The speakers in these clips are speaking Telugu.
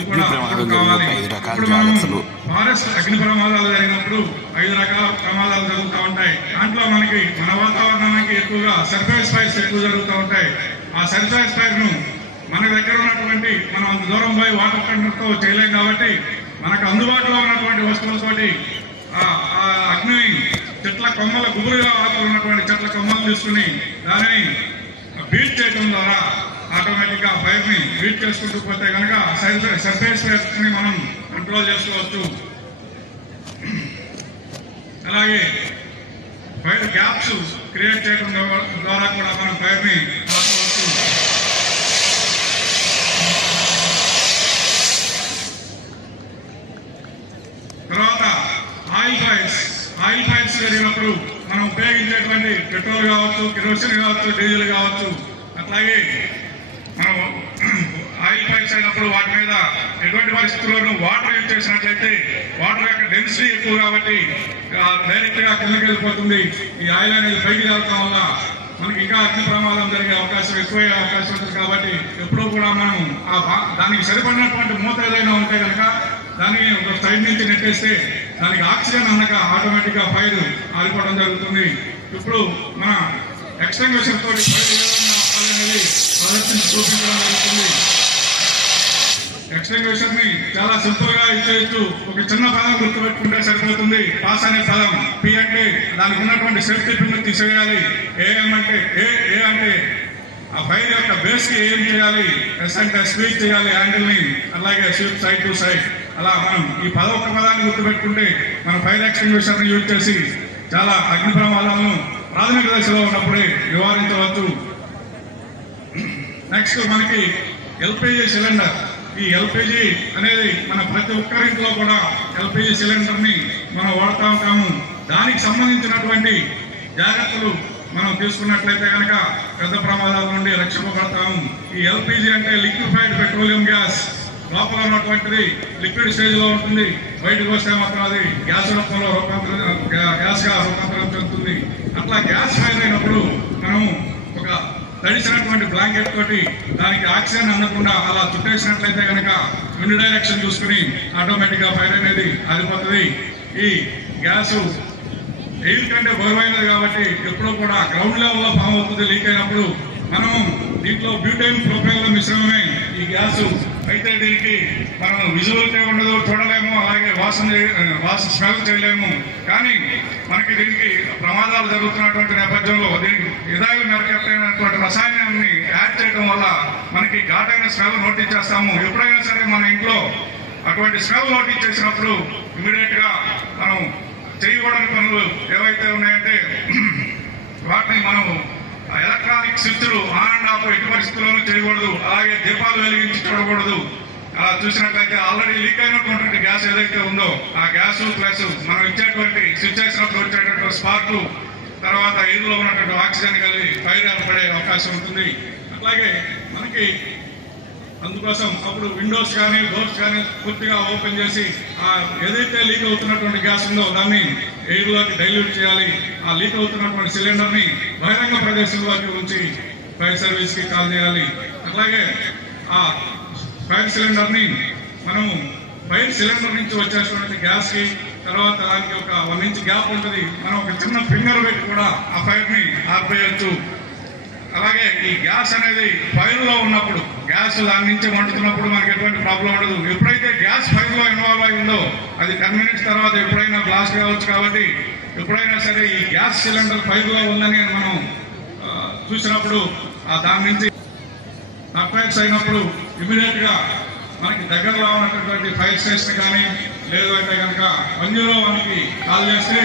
అగ్ని ప్రమాదం జరిగినప్పుడు 5 రకాల జాగ్రత్తలు. ఫారెస్ట్ అగ్ని ప్రమాదాలు జరిగినప్పుడు 5 రకాల ప్రమాదాలు జరుగుతూ ఉంటాయి. దాంట్లో మనకి మన వాతావరణానికి ఎక్కువగా సర్ఫేస్ ఫైర్స్ ఎక్కువ జరుగుతూ ఉంటాయి. ఆ సర్ఫేస్ ఫైర్ ను మన దగ్గర ఉన్నటువంటి మనం అంత దూరం పోయి వాటర్ టెండర్తో చేయలేం కాబట్టి మనకు అందుబాటులో ఉన్నటువంటి వస్తువులతోటి ఆ అగ్నిని చెట్ల కొమ్మల గుబురుగా ఉన్నటువంటి చెట్ల కొమ్మలు తీసుకుని దానిని బీట్ చేయడం ద్వారా ఆటోమేటిక్ గా ఫైర్ ని బీట్ చేసుకుంటూ పోతే కనుక సర్ఫేస్ ఫైర్స్ ని మనం కంట్రోల్ చేసుకోవచ్చు. అలాగే ఫైర్ గ్యాప్స్ క్రియేట్ చేయడం ద్వారా కూడా మనం ఫైర్ ని ఆపవచ్చు. తర్వాత ఆయిల్ ఫైర్స్ జరిగినప్పుడు మనం ఉపయోగించేటువంటి పెట్రోల్ కావచ్చు, కిరోసిన్ కావచ్చు, డీజిల్ కావచ్చు, అట్లాగే మనం ఆయిల్ ఫైర్స్ అయినప్పుడు వాటి మీద ఎటువంటి పరిస్థితుల్లోనూ వాటర్ యూజ్ చేసినట్లయితే వాటర్ యొక్క డెన్సిటీ ఎక్కువ కాబట్టి డైరెక్ట్ గా కిందకి వెళ్ళిపోతుంది. ఈ ఆయిల్ అనేది పైకి వెళ్ళడం వల్ల మనకి ఇంకా అగ్ని ప్రమాదం జరిగే అవకాశం ఎక్కువయ్యే అవకాశం ఉంటుంది. కాబట్టి ఎప్పుడూ కూడా మనం దానికి సరిపడినటువంటి మూత ఏదైనా ఉంటే కనుక దాన్ని ఒక సైడ్ నుంచి నెట్టేస్తే దానికి ఆక్సిజన్ అందక ఆటోమేటిక్ గా ఫైర్ ఆరిపోవడం జరుగుతుంది. ఇప్పుడు మన ఎక్స్టెంగ్విషర్ తోటి ఫైర్ అనేది ప్రదర్శించి చూపించడం జరుగుతుంది. ఎక్స్టెంగ్విషర్ ని చాలా సింపుల్ గా ఇచ్చేయచ్చు. ఒక చిన్న పదం గుర్తుపెట్టుకుంటే సరిపోతుంది. పాస్ అనే పదం, పి అంటే దానికి ఉన్నటువంటి సేఫ్టీ పిన్ తీసేయాలి. ఏఎం అంటే ఏ అంటే ఆ ఫైర్ యొక్క బేస్ కి ఏం చేయాలి, ఎస్ అంటే స్వీప్ చేయాలి హ్యాండిల్ ని, అలాగే స్వీప్ సైడ్ టు సైడ్. అలా మనం ఈ ఒక్క పదాన్ని గుర్తుపెట్టుకుంటే మన ఫైర్ ఎక్స్టెంగ్విషర్ ని యూజ్ చేసి చాలా అగ్ని ప్రమాదాలను ప్రాథమిక దశలో ఉన్నప్పుడే నివారించవచ్చు. నెక్స్ట్ మనకి ఎల్పిజి సిలిండర్. ఈ ఎల్పిజి అనేది మన ప్రతి ఒక్కరింట్లో కూడా ఎల్పిజి సిలిండర్ ని మనం వాడుతూ ఉంటాము. దానికి సంబంధించినటువంటి జాగ్రత్తలు మనం తీసుకున్నట్లయితే కనుక పెద్ద ప్రమాదాల నుండి రక్షింపబడతాము. ఈ ఎల్పిజి అంటే లిక్విఫైడ్ పెట్రోలియం గ్యాస్. లోపల ఉన్నటువంటిది లిక్విడ్ స్టేజ్ లో ఉంటుంది, బయటకు వస్తే మాత్రం అది గ్యాస్ రూపంలో గ్యాస్ గా రూపాంతరం చెందుతుంది. అట్లా గ్యాస్ ఫైర్ అయినప్పుడు మనం ఒక తడిసినటువంటి బ్లాంకెట్ తోటి దానికి ఆక్సిజన్ అందకుండా అలా చుట్టేసినట్లయితే కనుక విండ్ డైరెక్షన్ చూసుకుని ఆటోమేటిక్ గా ఫైర్ అనేది ఆగిపోతుంది. ఈ గ్యాస్ ఎయిర్ కంటే బరువైనది కాబట్టి ఎప్పుడూ కూడా గ్రౌండ్ లెవెల్లో ఫామ్ అవుతుంది. లీక్ అయినప్పుడు మనము దీంట్లో బ్యూటైన్ ప్రొపైల్ మిశ్రమమే ఈ గ్యాస్. అయితే దీనికి మనం విజువల్ ఉండదు, చూడలేము, అలాగే వాసన స్మెల్ చేయలేము. కానీ మనకి దీనికి ప్రమాదాలు జరుగుతున్నటువంటి నేపథ్యంలో దీనికి ఇథైల్ మెర్క్యాప్టైనటువంటి రసాయనాన్ని యాడ్ చేయడం వల్ల మనకి ఘాటైన స్మెల్ నోటీస్ చేస్తాము. ఎప్పుడైనా సరే మన ఇంట్లో అటువంటి స్మెల్ నోటీస్ చేసినప్పుడు ఇమీడియట్ గా మనం చేయకూడని పనులు ఏవైతే ఉన్నాయంటే వాటిని మనం ఎలక్ట్రానిక్ స్విచ్లు ఆన్ అండ్ ఆఫ్ ఎట్టి పరిస్థితుల్లోనూ చేయకూడదు. అలాగే దీపాలు వెలిగించి చూడకూడదు. అలా చూసినట్లయితే ఆల్రెడీ లీక్ అయినటువంటి గ్యాస్ ఏదైతే ఉందో ఆ గ్యాస్ ప్లస్ మనం ఇచ్చేటువంటి స్విచ్ వేసినప్పుడు వచ్చేటటువంటి స్పార్క్ తర్వాత ఎయిర్లో ఉన్నటువంటి ఆక్సిజన్ కలిగి ఫైర్ ఏర్పడే అవకాశం ఉంటుంది. అట్లాగే మనకి అందుకోసం అప్పుడు విండోస్ కానీ డోర్స్ కానీ పూర్తిగా ఓపెన్ చేసి ఏదైతే లీక్ అవుతున్నటువంటి గ్యాస్ ఉందో దాన్ని ఎయిర్ లోకి డైల్యూట్ చేయాలి. ఆ లీక్ అవుతున్నటువంటి సిలిండర్ ని బహిరంగ ప్రదేశంలోకి ఉంచి ఫైర్ సర్వీస్ కి కాల్ చేయాలి. అట్లాగే ఆ ఫైర్ సిలిండర్ ని మనము ఫైర్ సిలిండర్ నుంచి వచ్చేటువంటి గ్యాస్ కి తర్వాత దానికి ఒక 1 ఇంచ్ గ్యాప్ ఉంటుంది. మనం ఒక చిన్న ఫింగర్ పెట్టి కూడా ఆ ఫైర్ ని ఆపేయచ్చు. అలాగే ఈ గ్యాస్ అనేది ఫైర్ లో ఉన్నప్పుడు గ్యాస్ దాని నుంచి మండుతున్నప్పుడు మనకి ఎటువంటి ప్రాబ్లం ఉండదు. ఎప్పుడైతే గ్యాస్ ఫైర్ లో ఇన్వాల్వ్ అయి ఉందో అది 10 మినిట్స్ తర్వాత ఎప్పుడైనా బ్లాస్ట్ కావచ్చు. కాబట్టి ఎప్పుడైనా సరే ఈ గ్యాస్ సిలిండర్ ఫైర్ లో ఉందని మనం చూసినప్పుడు దాని నుంచి అఫైర్స్ అయినప్పుడు ఇమీడియట్ గా మనకి దగ్గరలో ఉన్నటువంటి ఫైర్ స్టేషన్ కానీ లేదు అంటే కనుక 101కి కాల్ చేస్తే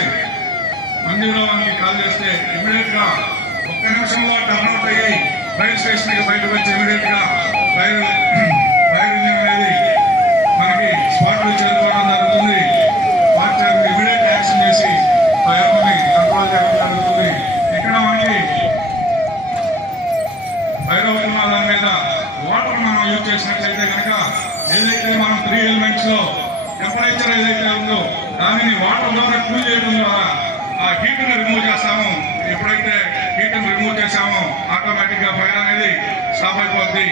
ఇమీడియట్ గా 1 నిమిషంలో టర్న్అవుట్ అయ్యి ఫైర్ స్టేషన్ కి బయటకు వచ్చి ఇమీడియట్ గా ఫైర్ ఇంజిన్ అనేది మనకి స్పాట్ లో చేరుకోవడం జరుగుతుంది. ఇమీడియట్ యాక్షన్ చేసి ఫైర్ ని కంట్రోల్ చేయడం జరుగుతుంది. ఇక్కడ మనకి ఫైర్ అవుతున్న దాని మీద వాటర్ మనం యూజ్ చేసినట్లయితే కనుక ఏదైతే మనం 3 ఎలిమెంట్స్ లో టెంపరేచర్ ఏదైతే ఉందో దానిని వాటర్ ద్వారా కూల్ చేయడం ద్వారా ఆ హీట్ ని రిమూవ్ చేస్తాము. ఎప్పుడైతే హీట్ ని రిమూవ్ చేసామో ఆటోమేటిక్ గా ఫైర్ అనేది స్టాప్ అయిపోద్ది.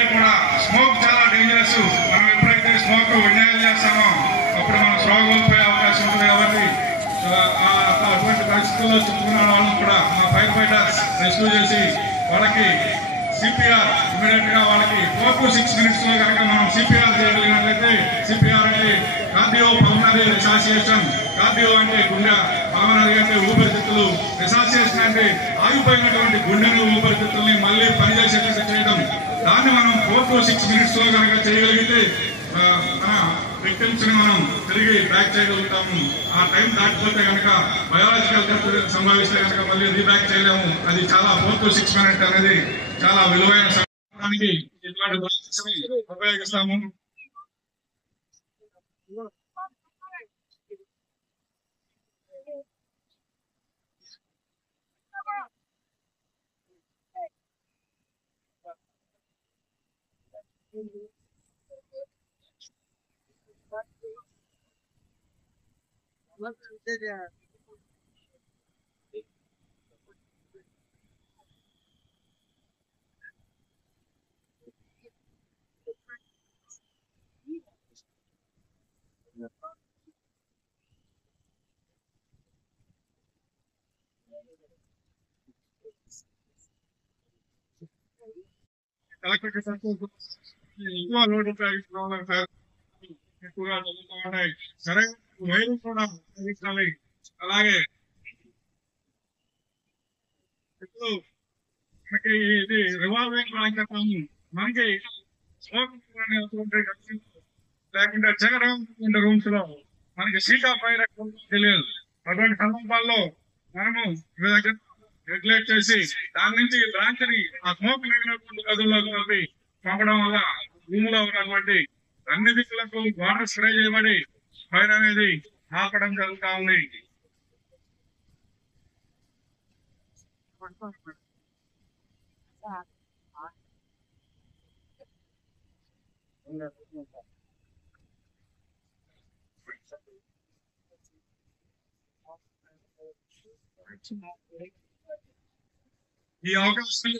కంటే కూడా స్మోక్ చాలా డేంజరస్. మనం ఎప్పుడైతే స్మోక్ ఇన్హేల్ చేస్తామో అప్పుడు మనం స్పృహ కోల్పోయే అవకాశం ఉంటుంది. కాబట్టి అటువంటి పరిస్థితుల్లో చిక్కుకున్న వాళ్ళని కూడా మా ఫైర్ ఫైటర్స్ రెస్క్యూ చేసి వాళ్ళకి సిపిఆర్ ఇమీడియట్ గా వాళ్ళకి 4 to 6 minutes లో కనుక మనం సిపిఆర్ చేయగలిగినట్లయితే, సిపిఆర్ అంటే కార్డియో పల్మనరీ రిసాసియేషన్, కార్డియో అంటే గుండె, పల్మనరీ అంటే ఊపిరితిత్తులు, రిసాసియేషన్ అంటే ఆగిపోయినటువంటి గుండెను ఊపిరితిత్తుల్ని మళ్ళీ పనిచేసేటట్టు చేయడం. దాన్ని మనం 4 to 6 minutes లో కనుక చేయగలిగితే మన విక్టిమ్స్ ని మనం తిరిగి బ్యాక్ చేయగలుగుతాము. ఆ టైం దాటిపోతే కనుక బయాలజికల్ డెత్ సంభవిస్తే కనుక మళ్ళీ రీబ్యాక్ చేయలేము. అది చాలా 4 to 6 minutes అనేది చాలా విలువైన సమయానికి ఇట్లాంటి ప్రాసెస్ ని ఉపయోగిస్తాము. ఎక్కువ లోడ్ ఉపయోగించడం ఎక్కువగా జరుగుతూ ఉంటాయి. సరే, వైరు కూడా ఉపయోగించాలి. అలాగే ఇప్పుడు మనకి ఇది రివాల్వింగ్ రాకెట్ మనకి లేకుంటే జగన్ రూమ్స్ లో మనకి సీట్ ఆఫ్ ఫైర్ తెలియదు. అటువంటి సందర్భాల్లో మనము రెగ్యులేట్ చేసి దాని నుంచి బ్రాంచ్ ని ఆ స్మోక్ లేనటువంటి గదుల్లోకి కలిపి పంపడం వల్ల రూమ్ లో ఉన్నటువంటి అన్ని దిక్కులకు వాటర్ స్ప్రే చేయబడి ఫైర్ అనేది ఆపడం జరుగుతా ఉంది. ఈ అవకాశం